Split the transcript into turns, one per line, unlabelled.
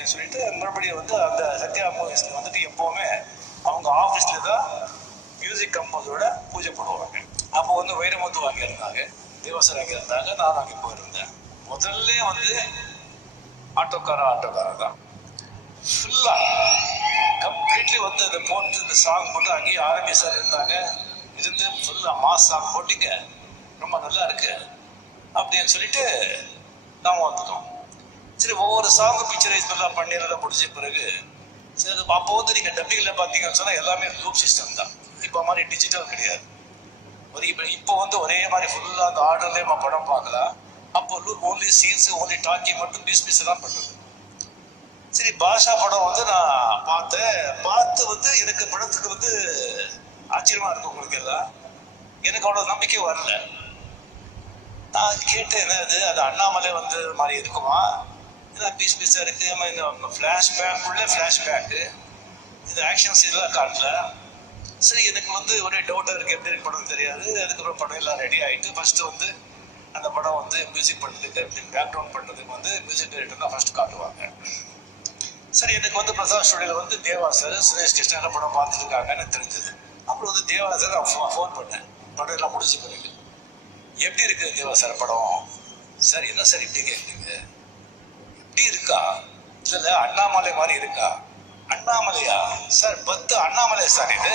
அப்படின்னு சொல்லிட்டு மறுபடியும் வந்து அந்த சத்யா மூவிஸ்ல வந்துட்டு எப்பவுமே அவங்க ஆஃபீஸ்ல தான் மியூசிக் கம்போஸோட பூஜை பண்ணுவாங்க அப்போ வந்து வைரமுத்து அங்கே இருந்தாங்க தேவசர் அங்கே இருந்தாங்க நான் அங்கே போயிருந்தேன். முதல்ல வந்து ஆட்டோக்காரா ஆட்டோக்காரா தான். ஃபுல்லா கம்ப்ளீட்லி வந்து அந்த போட்டு இந்த சாங் போட்டு அங்கேயே ஆரம்பி சார் இருந்தாங்க. இருந்து ஃபுல்லா மாஸ் சாங் போட்டிங்க. ரொம்ப நல்லா இருக்கு. அப்படின்னு சொல்லிட்டு நாம வந்துட்டோம். சரி ஒவ்வொரு சாங்கும் பிக்சரைஸ் பண்ணலாம் பண்ணிடலாம் முடிச்ச பிறகு சரி அது அப்போ வந்து நீங்கள் டப்பிங்கில் பார்த்தீங்கன்னு சொன்னால் எல்லாமே லூப் சிஸ்டம் தான். இப்போ மாதிரி டிஜிட்டல் கிடையாது. ஒரு இப்போ இப்போ வந்து ஒரே மாதிரி ஃபுல்லாக அந்த ஆர்டர்லேயே நம்ம படம் பார்க்கலாம். அப்போ ஓன்லி சீன்ஸ் ஓன்லி டாக்கிங் மட்டும் பீஸ் பீஸ் தான் பண்ணுறது சரி பாஷா படம் வந்து நான் பார்த்தேன். பார்த்து வந்து எனக்கு படத்துக்கு வந்து ஆச்சரியமாக இருக்கு உங்களுக்கு எல்லாம். எனக்கு அவ்வளோ நம்பிக்கை வரல. நான் கேட்டேன் என்னது அது அண்ணாமலை வந்து மாதிரி இருக்குமா? இதான் பீஸ் பீஸாக இருக்குது நம்ம இந்த ஃப்ளாஷ்பேக் உள்ள ஃப்ளாஷ்பேக்கு இது ஆக்ஷன் இதெல்லாம் காட்டல சரி எனக்கு வந்து ஒரே டவுட்டாக இருக்குது எப்படி இருக்கு படம் தெரியாது. அதுக்கப்புறம் படம் எல்லாம் ரெடி ஆயிட்டு ஃபஸ்ட்டு வந்து அந்த படம் வந்து மியூசிக் பண்ணுறதுக்கு பேக்ரவுண்ட் பண்ணுறதுக்கு வந்து மியூசிக் டைரக்டர் தான் ஃபஸ்ட்டு காட்டுவாங்க. சரி எனக்கு வந்து பிரசாத் ஸ்டுடியோவில் வந்து தேவா சார் சுரேஷ் கிருஷ்ணா படம் பார்த்துட்டு இருக்காங்கன்னு தெரிஞ்சது. அப்புறம் வந்து தேவா சார் நான் ஃபோன் பண்ணேன். படம் எல்லாம் முடிஞ்ச பிறகு. எப்படி இருக்குது தேவா சார் படம்? சார் என்ன சார் இப்படி கேட்குறீங்க இருக்கா? இல்ல அண்ணாமலை மாதிரி இருக்கா? அண்ணாமலையா? சார் பத்து அண்ணாமலை சார் இது.